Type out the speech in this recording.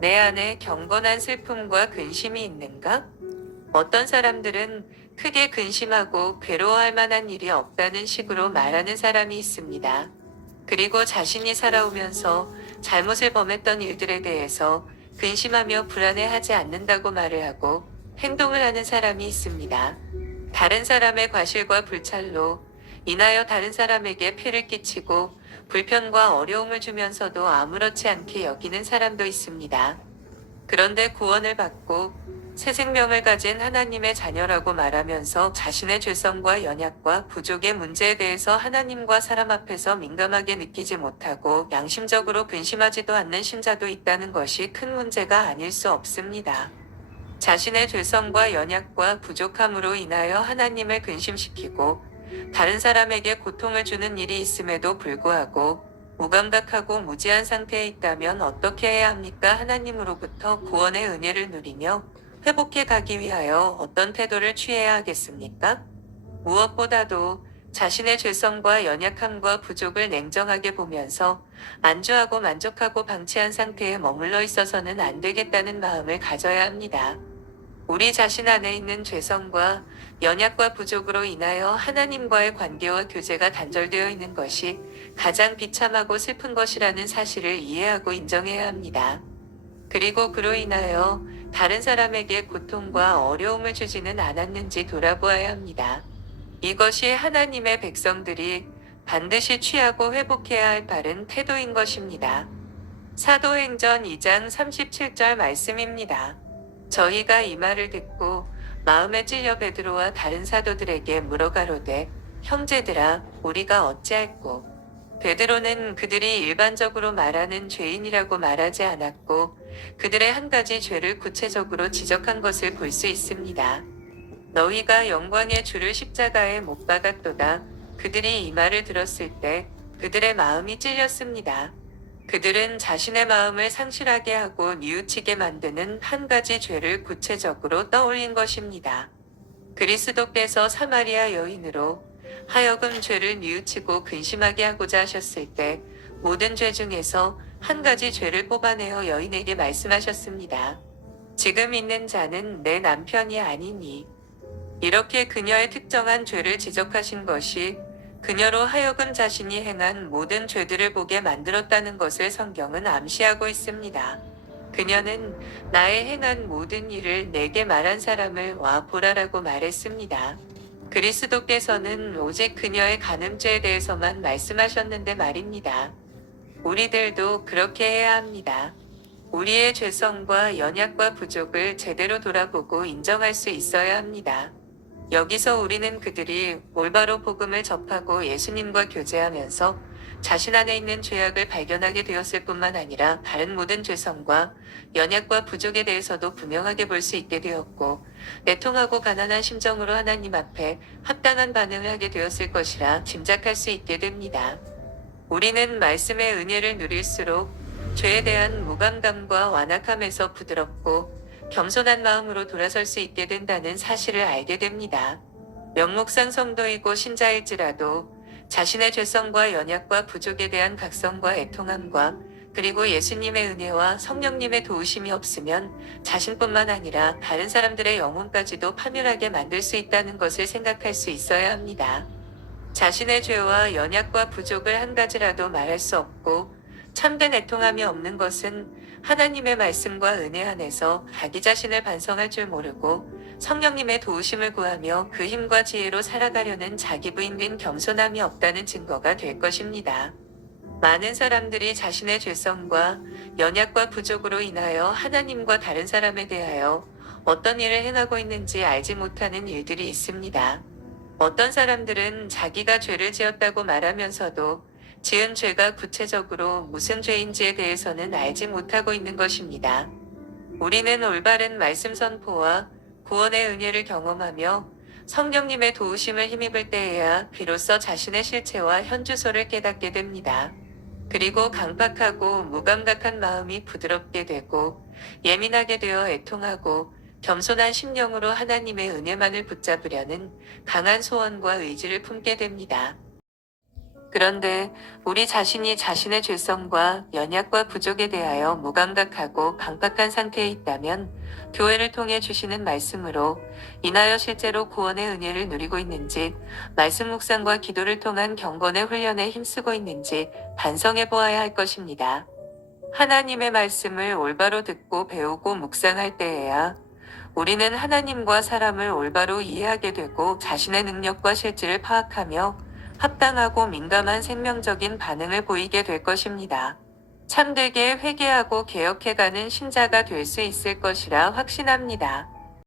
내 안에 경건한 슬픔과 근심이 있는가? 어떤 사람들은 크게 근심하고 괴로워할 만한 일이 없다는 식으로 말하는 사람이 있습니다. 그리고 자신이 살아오면서 잘못을 범했던 일들에 대해서 근심하며 불안해하지 않는다고 말을 하고 행동을 하는 사람이 있습니다. 다른 사람의 과실과 불찰로 인하여 다른 사람에게 피해를 끼치고 불편과 어려움을 주면서도 아무렇지 않게 여기는 사람도 있습니다. 그런데 구원을 받고 새 생명을 가진 하나님의 자녀라고 말하면서 자신의 죄성과 연약과 부족의 문제에 대해서 하나님과 사람 앞에서 민감하게 느끼지 못하고 양심적으로 근심하지도 않는 신자도 있다는 것이 큰 문제가 아닐 수 없습니다. 자신의 죄성과 연약과 부족함으로 인하여 하나님을 근심시키고 다른 사람에게 고통을 주는 일이 있음에도 불구하고 무감각하고 무지한 상태에 있다면 어떻게 해야 합니까? 하나님으로부터 구원의 은혜를 누리며 회복해 가기 위하여 어떤 태도를 취해야 하겠습니까? 무엇보다도 자신의 죄성과 연약함과 부족을 냉정하게 보면서 안주하고 만족하고 방치한 상태에 머물러 있어서는 안 되겠다는 마음을 가져야 합니다. 우리 자신 안에 있는 죄성과 연약과 부족으로 인하여 하나님과의 관계와 교제가 단절되어 있는 것이 가장 비참하고 슬픈 것이라는 사실을 이해하고 인정해야 합니다. 그리고 그로 인하여 다른 사람에게 고통과 어려움을 주지는 않았는지 돌아보아야 합니다. 이것이 하나님의 백성들이 반드시 취하고 회복해야 할 바른 태도인 것입니다. 사도행전 2장 37절 말씀입니다. 저희가 이 말을 듣고 마음에 찔려 베드로와 다른 사도들에게 물어가로되 형제들아 우리가 어찌할꼬. 베드로는 그들이 일반적으로 말하는 죄인이라고 말하지 않았고 그들의 한 가지 죄를 구체적으로 지적한 것을 볼 수 있습니다. 너희가 영광의 주를 십자가에 못 박았도다. 그들이 이 말을 들었을 때 그들의 마음이 찔렸습니다. 그들은 자신의 마음을 상실하게 하고 뉘우치게 만드는 한 가지 죄를 구체적으로 떠올린 것입니다. 그리스도께서 사마리아 여인으로 하여금 죄를 뉘우치고 근심하게 하고자 하셨을 때 모든 죄 중에서 한 가지 죄를 뽑아내어 여인에게 말씀하셨습니다. 지금 있는 자는 내 남편이 아니니. 이렇게 그녀의 특정한 죄를 지적하신 것이 그녀로 하여금 자신이 행한 모든 죄들을 보게 만들었다는 것을 성경은 암시하고 있습니다. 그녀는 나의 행한 모든 일을 내게 말한 사람을 와 보라라고 말했습니다. 그리스도께서는 오직 그녀의 간음죄에 대해서만 말씀하셨는데 말입니다. 우리들도 그렇게 해야 합니다. 우리의 죄성과 연약과 부족을 제대로 돌아보고 인정할 수 있어야 합니다. 여기서 우리는 그들이 올바로 복음을 접하고 예수님과 교제하면서 자신 안에 있는 죄악을 발견하게 되었을 뿐만 아니라 다른 모든 죄성과 연약과 부족에 대해서도 분명하게 볼 수 있게 되었고 애통하고 가난한 심정으로 하나님 앞에 합당한 반응을 하게 되었을 것이라 짐작할 수 있게 됩니다. 우리는 말씀의 은혜를 누릴수록 죄에 대한 무감감과 완악함에서 부드럽고 겸손한 마음으로 돌아설 수 있게 된다는 사실을 알게 됩니다. 명목상 성도이고 신자일지라도 자신의 죄성과 연약과 부족에 대한 각성과 애통함과 그리고 예수님의 은혜와 성령님의 도우심이 없으면 자신뿐만 아니라 다른 사람들의 영혼까지도 파멸하게 만들 수 있다는 것을 생각할 수 있어야 합니다. 자신의 죄와 연약과 부족을 한 가지라도 말할 수 없고 참된 애통함이 없는 것은 하나님의 말씀과 은혜 안에서 자기 자신을 반성할 줄 모르고 성령님의 도우심을 구하며 그 힘과 지혜로 살아가려는 자기 부인된 겸손함이 없다는 증거가 될 것입니다. 많은 사람들이 자신의 죄성과 연약과 부족으로 인하여 하나님과 다른 사람에 대하여 어떤 일을 행하고 있는지 알지 못하는 일들이 있습니다. 어떤 사람들은 자기가 죄를 지었다고 말하면서도 지은 죄가 구체적으로 무슨 죄인지에 대해서는 알지 못하고 있는 것입니다. 우리는 올바른 말씀 선포와 구원의 은혜를 경험하며 성령님의 도우심을 힘입을 때에야 비로소 자신의 실체와 현주소를 깨닫게 됩니다. 그리고 강팍하고 무감각한 마음이 부드럽게 되고 예민하게 되어 애통하고 겸손한 심령으로 하나님의 은혜만을 붙잡으려는 강한 소원과 의지를 품게 됩니다. 그런데 우리 자신이 자신의 죄성과 연약과 부족에 대하여 무감각하고 강박한 상태에 있다면 교회를 통해 주시는 말씀으로 인하여 실제로 구원의 은혜를 누리고 있는지, 말씀 묵상과 기도를 통한 경건의 훈련에 힘쓰고 있는지 반성해 보아야 할 것입니다. 하나님의 말씀을 올바로 듣고 배우고 묵상할 때에야 우리는 하나님과 사람을 올바로 이해하게 되고 자신의 능력과 실질을 파악하며 합당하고 민감한 생명적인 반응을 보이게 될 것입니다. 참되게 회개하고 개혁해가는 신자가 될 수 있을 것이라 확신합니다.